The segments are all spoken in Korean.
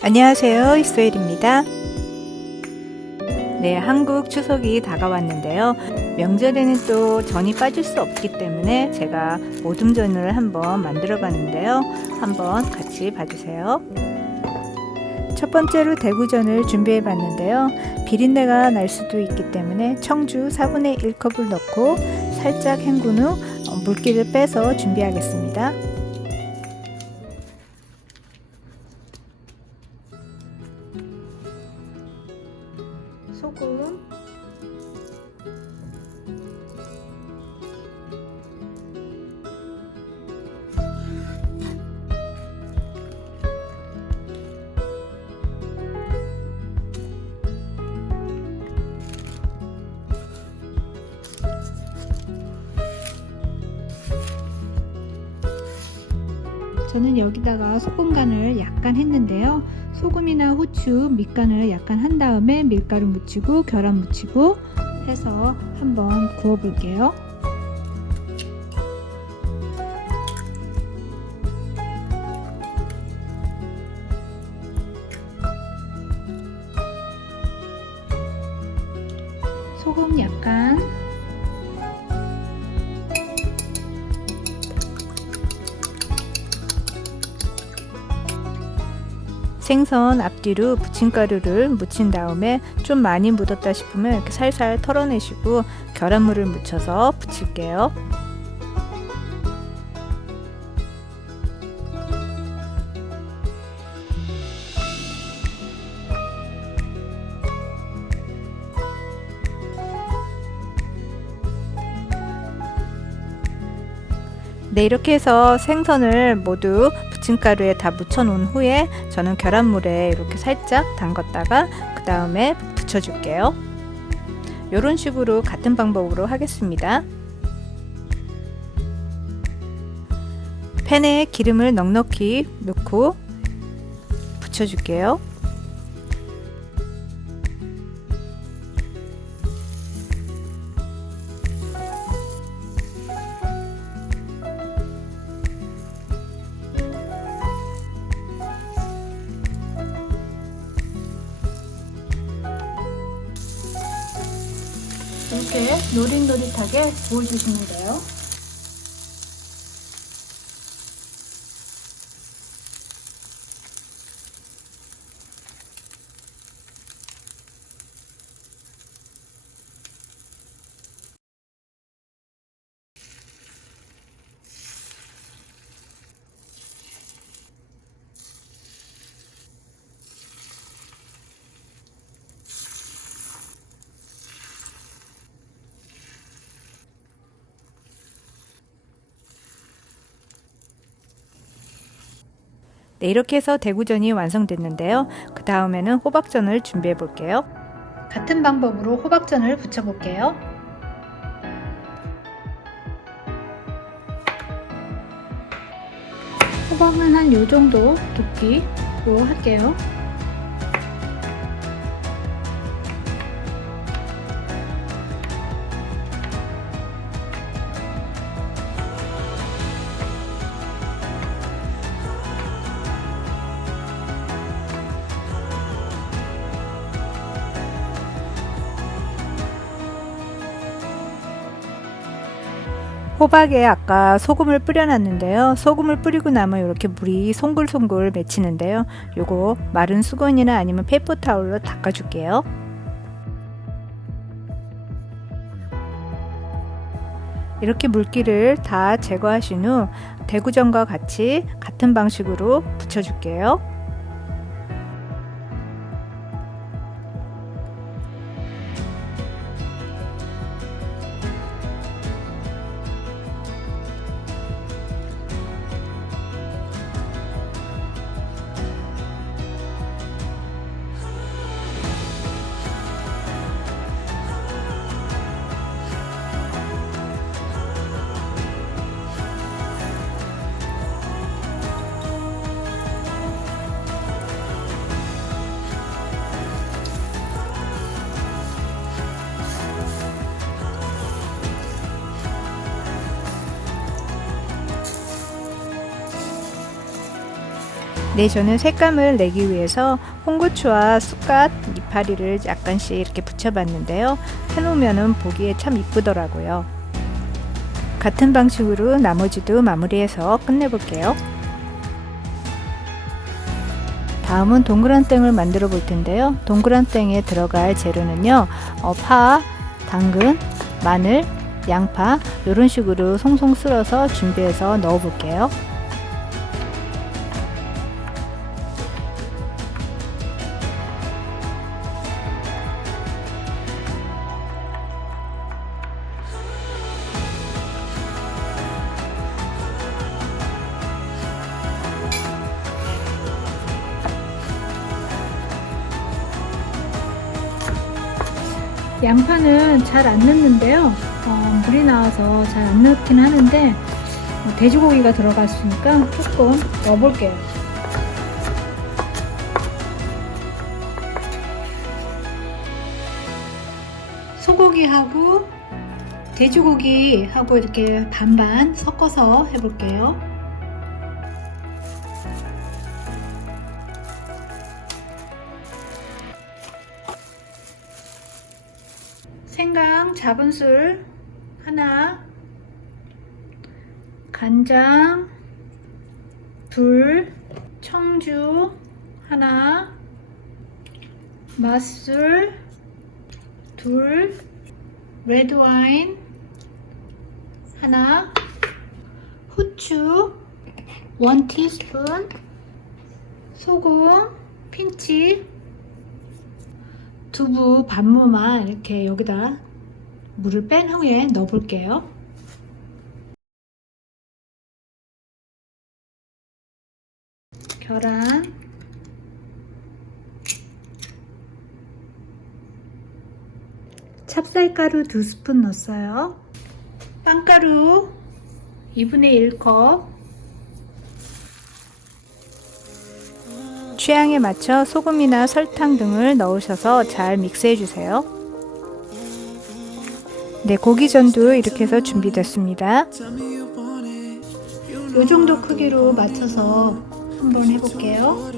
안녕하세요, 이소엘입니다. 네, 한국 추석이 다가왔는데요. 명절에는 또 전이 빠질 수 없기 때문에 제가 모둠전을 한번 만들어 봤는데요. 한번 같이 봐주세요. 첫 번째로 대구전을 준비해 봤는데요. 비린내가 날 수도 있기 때문에 청주 4분의 1컵을 넣고 살짝 헹군 후 물기를 빼서 준비하겠습니다. 소금, 저는 여기다가 소금 간을 약간 했는데요. 소금이나 후추, 밑간을 약간 한 다음에 밀가루 묻히고 계란 묻히고 해서 한번 구워 볼게요. 소금 약간, 생선 앞뒤로 부침가루를 묻힌 다음에 좀 많이 묻었다 싶으면 이렇게 살살 털어내시고 계란물을 묻혀서 부칠게요. 네, 이렇게 해서 생선을 모두 부침가루에 다 묻혀 놓은 후에 저는 계란물에 이렇게 살짝 담갔다가 그 다음에 붙여 줄게요. 이런 식으로 같은 방법으로 하겠습니다. 팬에 기름을 넉넉히 넣고 붙여 줄게요. 이렇게 노릇노릇하게 구워주시면 돼요. 네, 이렇게 해서 대구전이 완성됐는데요. 그 다음에는 호박전을 준비해 볼게요. 같은 방법으로 호박전을 부쳐 볼게요. 호박은 한 요 정도 두께로 할게요. 호박에 아까 소금을 뿌려 놨는데요. 소금을 뿌리고 나면 이렇게 물이 송글송글 맺히는데요. 요거 마른 수건이나 아니면 페이퍼 타올로 닦아 줄게요. 이렇게 물기를 다 제거하신 후 대구전과 같이 같은 방식으로 붙여 줄게요. 네, 저는 색감을 내기 위해서 홍고추와 쑥갓 이파리를 약간씩 이렇게 붙여봤는데요. 해놓으면 보기에 참 이쁘더라고요. 같은 방식으로 나머지도 마무리해서 끝내볼게요. 다음은 동그란땡을 만들어 볼 텐데요. 동그란땡에 들어갈 재료는요, 파, 당근, 마늘, 양파 이런 식으로 송송 썰어서 준비해서 넣어 볼게요. 양파는 잘 안 넣는데요. 물이 나와서 잘 안 넣긴 하는데 돼지고기가 들어갔으니까 조금 넣어볼게요. 소고기하고 돼지고기하고 이렇게 반반 섞어서 해볼게요. 생강 작은 술 하나, 간장 둘, 청주 하나, 맛술 둘, 레드와인 하나, 후추 1티스푼, 소금 핀치, 두부 반무만 이렇게 여기다 물을 뺀 후에 넣어 볼게요. 계란, 찹쌀가루 2스푼 넣었어요. 빵가루 2분의 1컵, 취향에 맞춰 소금이나 설탕 등을 넣으셔서 잘 믹스해 주세요. 네, 고기전도 이렇게 해서 준비됐습니다. 이 정도 크기로 맞춰서 한번 해볼게요.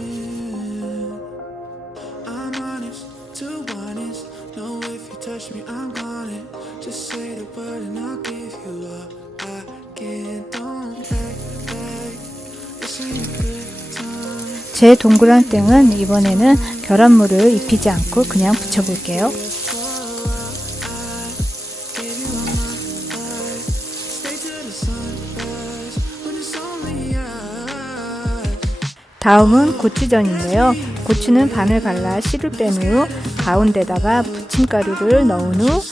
제 동그란땡은 이번에는 계란물을 입히지 않고 그냥 붙여볼게요. 다음은 고추전인데요. 고추는 반을 갈라 씨를 뺀 후 가운데다가 부침가루를 넣은 후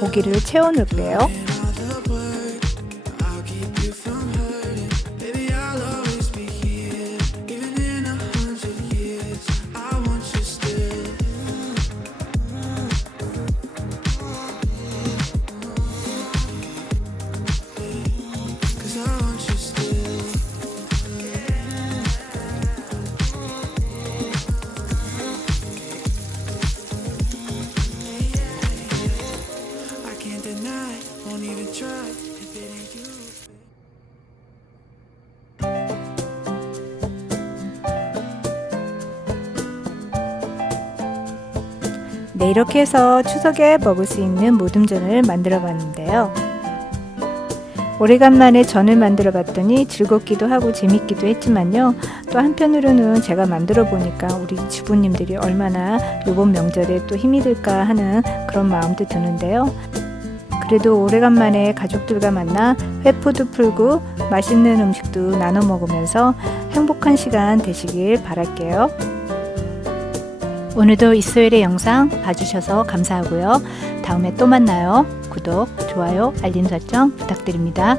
고기를 채워 넣을게요. 네, 이렇게 해서 추석에 먹을 수 있는 모듬전을 만들어 봤는데요. 오래간만에 전을 만들어 봤더니 즐겁기도 하고 재밌기도 했지만요. 또 한편으로는 제가 만들어 보니까 우리 주부님들이 얼마나 이번 명절에 또 힘이 들까 하는 그런 마음도 드는데요. 그래도 오래간만에 가족들과 만나 회포도 풀고 맛있는 음식도 나눠 먹으면서 행복한 시간 되시길 바랄게요. 오늘도 이소율의 영상 봐주셔서 감사하고요. 다음에 또 만나요. 구독, 좋아요, 알림 설정 부탁드립니다.